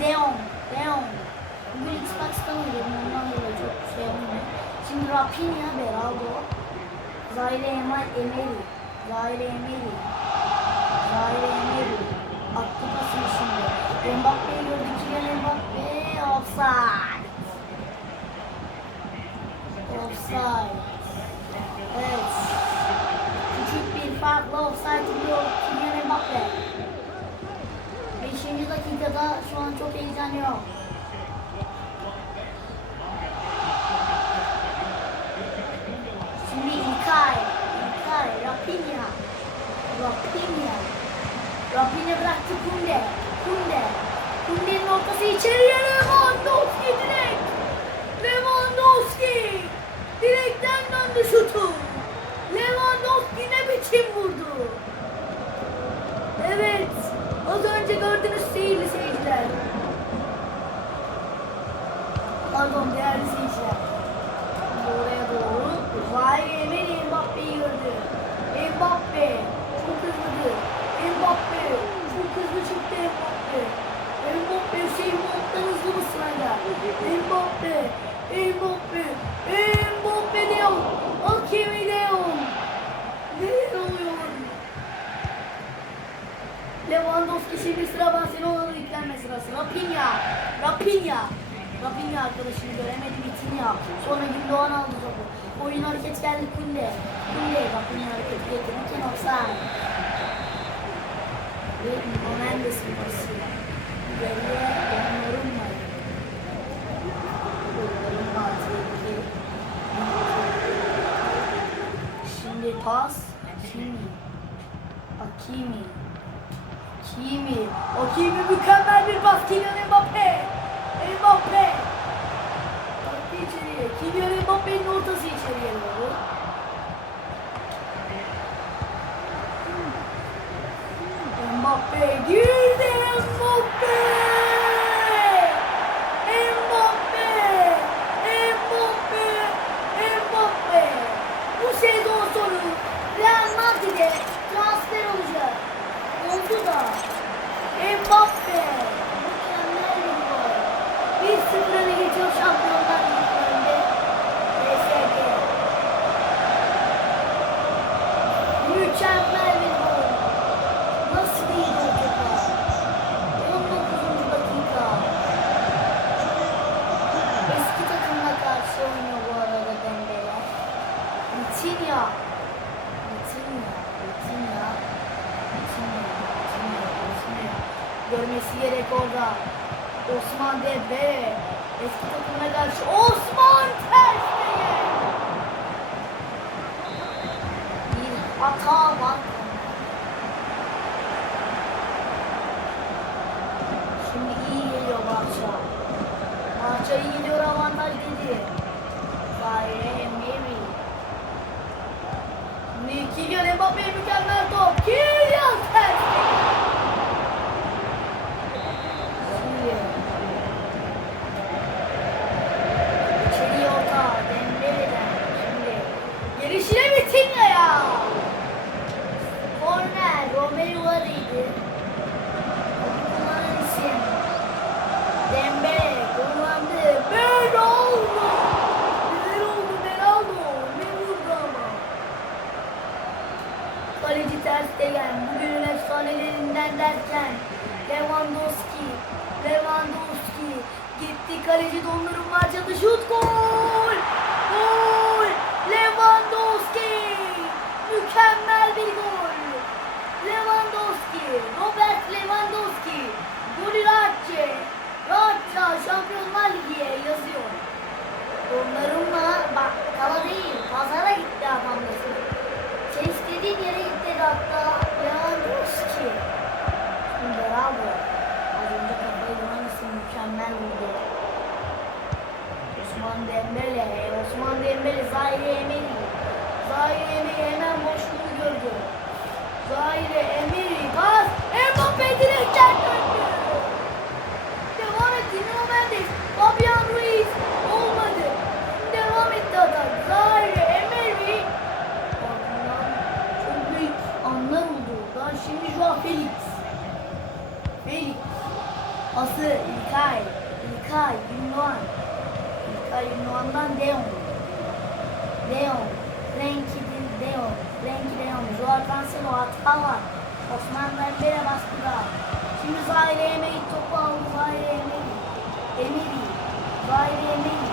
Deon, Deon. Bugün X-Box'tan oynuyorum ondan dolayı çok şey olmuyor. Şimdi Rafinha, Beraldo. Zaire Emal Emery. Zaire Emery. Zaire Emery. Attı pasını şimdi. Mbappe'yi gördü. Kylian Mbappe. Offside. Offside. Farkla offside diyor Kylian Mbappe. 5. dakikada şu an çok heyecan yok. Şimdi İlkay. İlkay. Rafinha. Rafinha. Rafinha bıraktı Kunde. Kunde. Kunde'nin ortası içeriye Lewandowski direkt. Lewandowski. Direkten döndü şutu. Biçim vurdu. Evet. Az önce gördünüz sevgili seyirciler. Pardon değerli seyirciler. Oraya doğru. Vay Emery Mbappe'yi gördü. Mbappe. Çok hızlıdır. Mbappe. Çok hızlı çıktı Mbappe. Mbappe Hüseyin Bolt'tan hızlı mı sırayla? Mbappe. Mbappe. Mbappe Leon. Hakemi Leon. Neler oluyor? Lewandowski şimdi sıra ona yüklenme sırası. Rapinha. Rapinha. Rapinha arkadaşını göremedi Vitinha. Sonra Gündoğan aldı topu. Oyun hareket geldi Kunde. Kunde Rapinha hareket getirirken offside. Ve Nuno Mendes'in pası. Geriye Donnarumma. Donnarumma tehlike. Şimdi pas. Şimdi. Hakimi. Hakimi. Hakimi mükemmel bir pas. Kylian Mbappe. Mbappe. Attı içeriye. Kylian Mbappe'nin ortası içeriye doğru. Gerek orada. Osman Dembele. Eski takımına karşı Osman Ter Stegen. Bir hata var. Şimdi iyi geliyor Barça. Barça iyi geliyor avantaj dedi. Zaire Emery. Şimdi Kylian Mbappe mükemmel top. Kylian Ter Stegen. Şimdi. İçeriye orta. Dembele'den. Şimdi. Gelişine Vitinha ya. Korner. Romeo varıydı. Kullanan isim. Dembele kullandı. Beraldo. Neler oldu Beraldo? Ne vurdu ama? Kaleci Ter Stegen bugünün efsanelerinden derken Lewandowski, Lewandowski gitti kaleci Donnarumma açıldı şut gol! Gol! Lewandowski! Mükemmel bir gol! Lewandowski, Robert Lewandowski, golü Ratçe, Ratça Şampiyonlar Ligi'ye yazıyor. Donnarumma bak kala değil, pazara gitti adam mesela. Sen istediğin yere git dedi hatta Dembele, Osman Dembele, Zahir Emery. Zahir Emery hemen boşluğu gördü. Zahir Emery, pas, Mbappe direkten döndü. Devam et Dino Mendes, Fabian Ruiz olmadı. Devam etti atak. Zahir Emery. Ardından çok büyük anlar oldu. Daha şimdi Joao Felix. Felix. Ası İlkay. İlkay, Gündoğan. Gündoğan'dan Deon. Deon. Renki Deon. Renki Deon. Joao Cancelo hata var. Osman Dembele baskıda. Şimdi Zahire Emery topu aldı. Zahire Emery. Emery. Zahire Emery.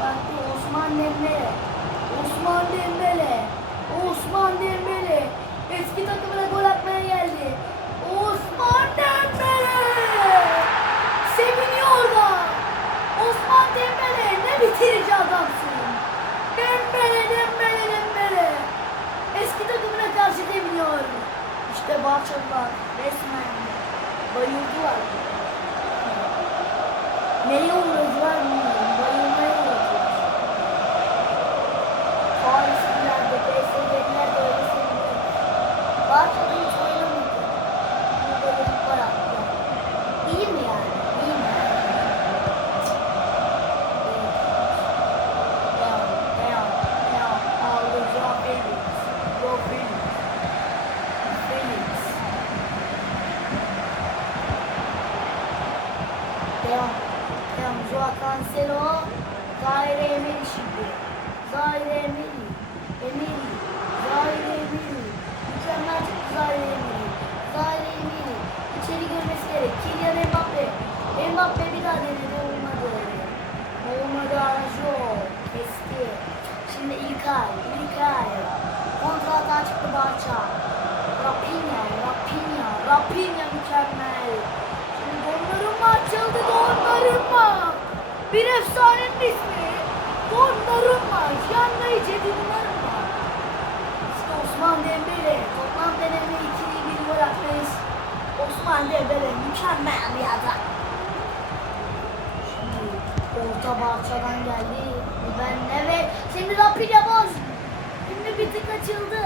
Baktı Osman Dembele. Osman Dembele. Osman Dembele. Eski takımına gol atmaya geldi. Osman Dembele. Seviniyor da. Osman Dembele bitirici adamsın. Dembele Dembele Dembele. Eski takımına karşı seviniyor. İşte Bahçeliler resmen bayıldılar. Neye uğradılar bilmiyorum. Bayılmaya uğradılar. Parisliler de PSG'liler de öyle seviniyor. Bahçeli Devam. Joao Cancelo. Zaire Emery şimdi. Zaire Emery. Emery. Zaire Emery. Mükemmel çıktı Zaire Emery. Zaire Emery. İçeri görmesi gerek. Kylian Mbappe. Mbappe bir daha denedi. Olmadı. Olmadı Arajo. Kesti. Şimdi İlkay. İlkay. Kontra atağa çıktı Barça. Rapinha. Rapinha. Rapinha mükemmel. Şimdi Donnarumma açıldı. Donnarumma. Bir efsanenin ismi. Donnarumma. Yanlayıcı Donnarumma. İşte Osman Dembele. Toplam deneme ikili bir gol atmış. Osman Dembele mükemmel bir adam. Şimdi orta bahçeden geldi. Ben evet. Şimdi Rapinha boz. Şimdi bir tık açıldı.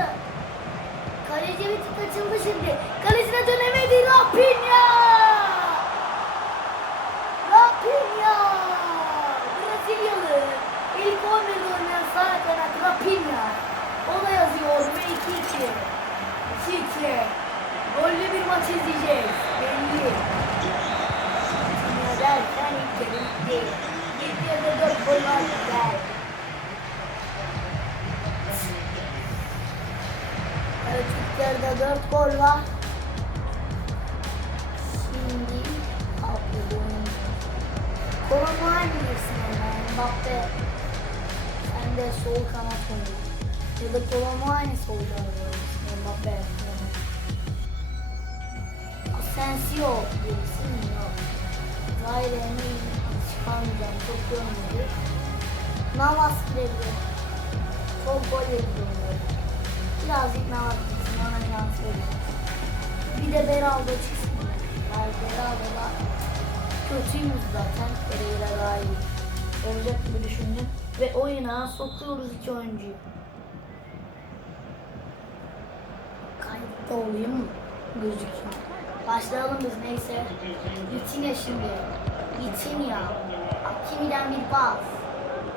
Kaleci bir tık açıldı şimdi. Kalecine dönemedi Rapinha. Rapinha. Brezilyalı. 11'de oynayan sağ kanat Rapinha. O da yazıyor ve 2-2. 2-2. Gollü bir maç izleyeceğiz. Belli. Şimdi derken ilk yarı bitti. İlk yarıda 4 gol var. Evet ilk yarıda 4 gol var. Emery çıkarmayacağım çok görmedi. Navas girebilir. Çok gol ediyor. Birazcık Navas gitsin ona şans. Bir de Beraldo çıksın. Yani Beraldo da kötüymüş zaten. Pereira daha iyi. Olacak gibi düşündüm. Ve oyuna sokuyoruz iki oyuncuyu. Kayıtta olayım mı? Gözüküyor. Başlayalım biz neyse. Vitinha şimdi. Vitinha. Hakimi'den bir pas.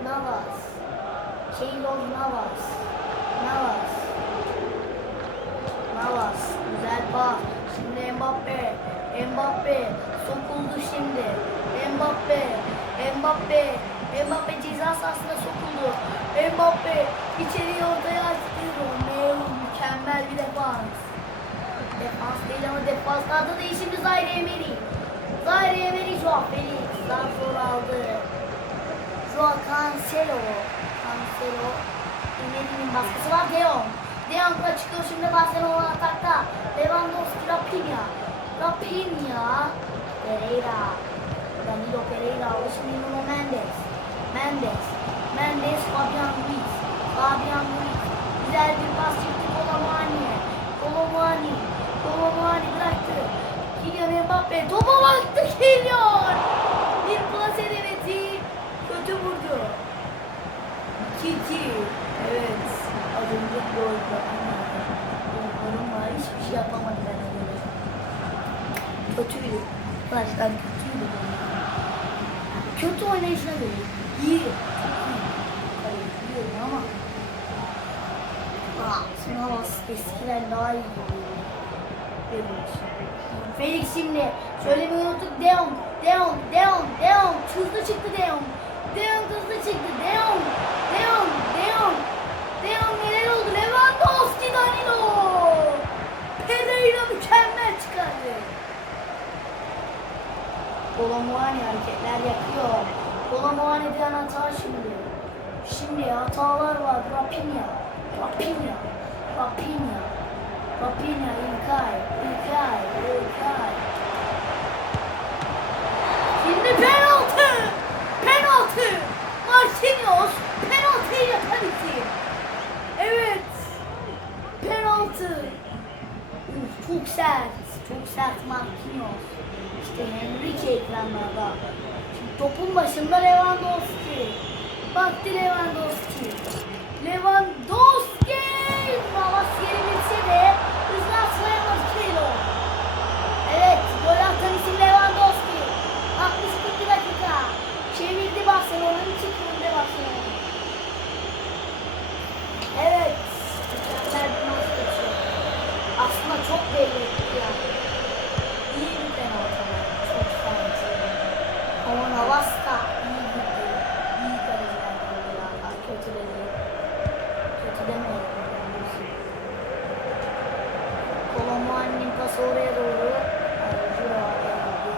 Navas. Keylor Navas. Navas. Navas. Güzel pas. Şimdi Mbappe. Mbappe. Sokuldu şimdi. Mbappe. Mbappe. Mbappe ceza sahasına sokuldu. Mbappe içeriye ortaya açtı. Romeo mükemmel bir defans. Defans değil ama defanslarda da şimdi Zaire Emery. Zaire Emery Joao Felix. Daha sonra aldı. Joao Cancelo. Cancelo. Emery'nin baskısı var. De Jong. De Jong da çıkıyor şimdi Barcelona atakta. Lewandowski, Rapinha. Rapinha. Pereira. Danilo Pereira. Şimdi Nuno Mendes. Mendes. Mendes, Fabian Ruiz. Fabian Ruiz. Güzel bir pas çıktı Colomani. Colomani. Colomani bıraktı. Kylian Mbappe topa baktı Kylian. Bir plase denedi. Kötü vurdu. 2-2. Evet. Az önce gol Onların var. Hiçbir şey yapamadı bana göre. Kötüydü. Baştan kötüydü. Kötü oynayışına göre. İyi. Biliyorum ama. Aa, Sınavas eskiden daha iyi oluyor. Görüyoruz. Felix şimdi söylemeyi unuttuk. Deon, Deon, Deon, Deon. Hızlı çıktı Deon. Deon hızlı çıktı. Deon, Deon, Deon. Deon neler oldu? Lewandowski Danilo. Pereira mükemmel çıkardı. Kola hareketler yapıyor. Kola Muani'de hata şimdi. Şimdi hatalar var. Rapinya. Rapinya. Rapinya. Rapinha. İlkay. İlkay. İlkay. Şimdi penaltı. Penaltı. Marquinhos penaltıyı yapabildi. Evet. Penaltı. Uf, çok sert. Çok sert Marquinhos. İşte Henrique ekranlarda. Şimdi topun başında Lewandowski. Baktı Lewandowski. Lewandowski! Malas geri bilse de hızlı atlayamadı Kelo. Evet, gol atan isim Lewandowski. 62 dakika. Çevirdi Barcelona'nın çıkımında Barcelona. Evet, mükemmel bir maç geçiyor. Aslında çok belli etti ya. İyi bir penaltı var. Çok sert. Ama Navas da iyi gitti. İyi kalecilerden biri hatta. Kötü de değil. Kötü demeyelim. Kolomuani'nin pası oraya doğru. Aracı oraya gitti.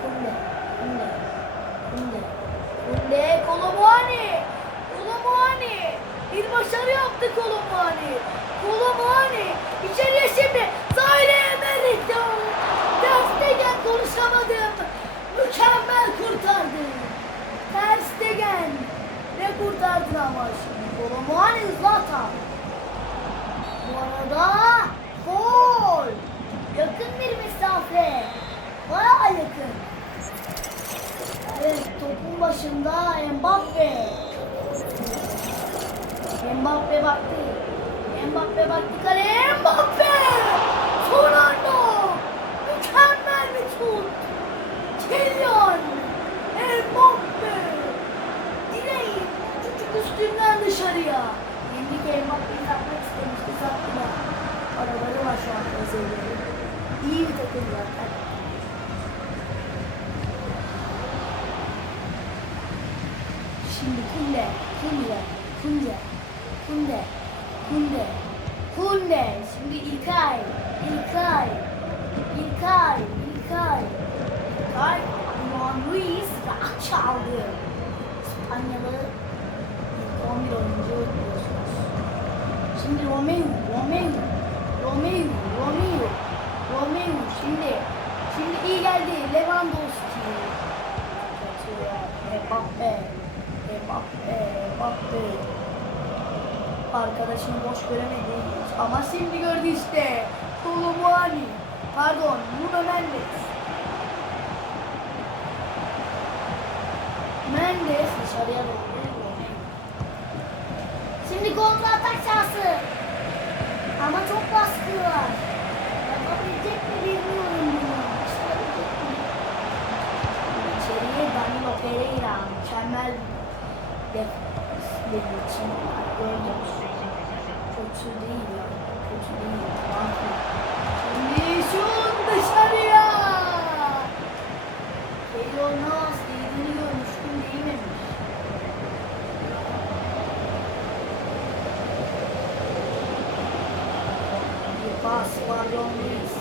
Kunde. Kunde. Kunde. Kunde. Kolomuani. Kolomuani. Bir başarı yaptı Kolomuani. Kolomuani. İçeriye şimdi. Zahire Emerik. Terstegen konuşamadım. Mükemmel kurtardı. Terstegen. Kurtardı ama şimdi. Kolomuani hızlı atar. Bu arada gol. Yakın bir mesafe. Bayağı yakın. Evet topun başında Mbappe. Mbappe baktı. Mbappe baktı kaleye. Mbappe! Son anda! Mükemmel bir şut. Kylian dışarıya. Henrique Mbappe'yi takmak istemişti sattılar. Araları var şu an özelleri. İyi bir takım zaten. Şimdi Kunde, Kunde, Kunde, Kunde, Kunde, Kunde. Şimdi İlkay, İlkay, İlkay, İlkay. İlkay, Luis rahat çaldı. İspanyalı ilk 11 oyuncu biliyorsunuz. Şimdi Romeo, Romeo, Romeo, Romeo, Romeo. Şimdi, şimdi iyi geldi. Lewandowski. Mbappe, Mbappe, Mbappe. Arkadaşını boş göremedi. Ama şimdi gördü işte. Kolomani. Pardon, Nuno Mendes. Mendes dışarıya doğru. Şimdi kontra atak şansı. Ama çok baskı var. Yapabilecek mi bilmiyorum bunu. İçeriye Danilo Pereira. Mükemmel benim için. Gördüm. Kötü değil ya. Kötü değil. Şimdi şut dışarıya. Keylor Navas değdiğini görmüştüm değmemiş. Bir pas Fabian Ruiz.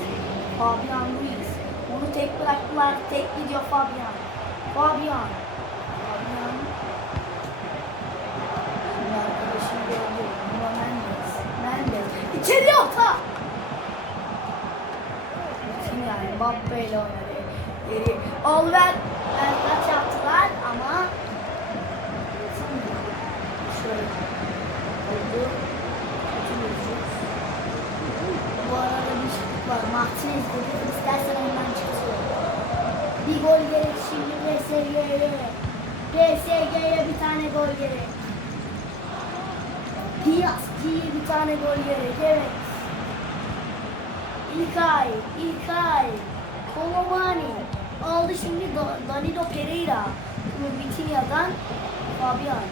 Fabian Ruiz. Onu tek bıraktılar. Tek gidiyor Fabian. Fabian. Fabian. Şimdi arkadaşım gördü. Nuno Mendes. Mendes. İçeri orta. Bütün yani Mbappe ile oynadı. Geri. Al ver. El kaç yaptılar ama şimdi şöyle oldu. Kötü bir şut. Bu arada bir Martinez dedi. İstersen ondan çıkıyor. Bir gol gerek şimdi PSG'ye. PSG'ye bir tane gol gerek. Piyaski'ye bir tane gol gerek. Evet. İlkay. İlkay. Kolomani. Aldı şimdi Da- Danilo Pereira. Vitinha'dan Fabian.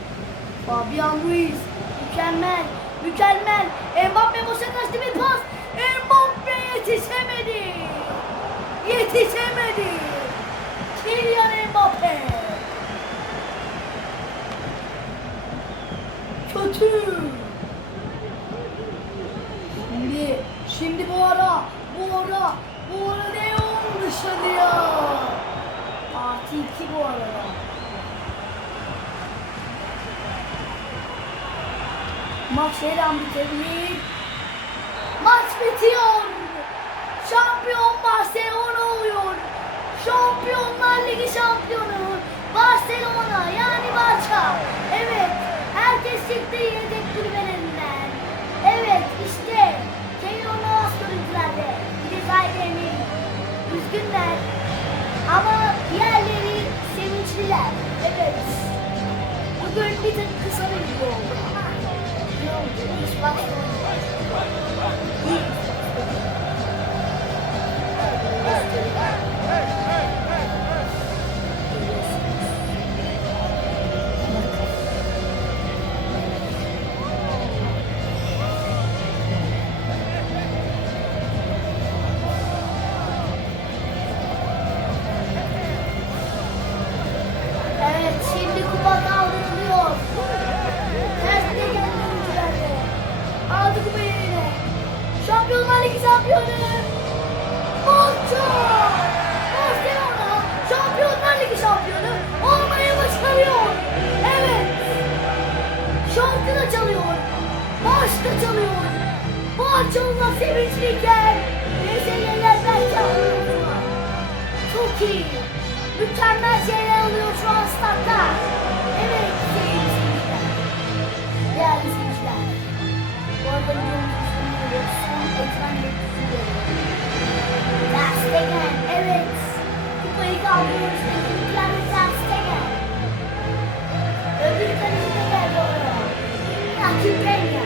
Fabian Ruiz. Mükemmel. Mükemmel. Mbappe boşa kaçtı bir pas. Yetişemedi. Yetişemedi. Kylian Mbappe. Kötü. Şimdi, şimdi bu ara, bu ara, bu ara ne oldu dışarıya? Artı iki bu arada. Maç her an bitebilir. Maç bitiyor. Şampiyon Barcelona oluyor. Şampiyonlar Ligi şampiyonu Barcelona yani Barça. Evet, herkes çıktı yedek kulübelerinden. Evet, işte Keylor Navas görüntülerde. Bir de Emery. Üzgünler. Ama diğerleri sevinçliler. Evet. Bugün bir tık kısa bir video oldu iyi oldu. İş başladı. Çok iyi. Mükemmel şeyler oluyor şu an statta. Evet sevgili seyirciler. Değerli seyirciler. Bu arada videomuzu sunuyoruz. Son ekran görüntüsü Ter Stegen, evet. Kupayı kaldırıyoruz. Tebrikler ve Ter Stegen. Öbür kaleci de geldi oraya. Iñaki Peña.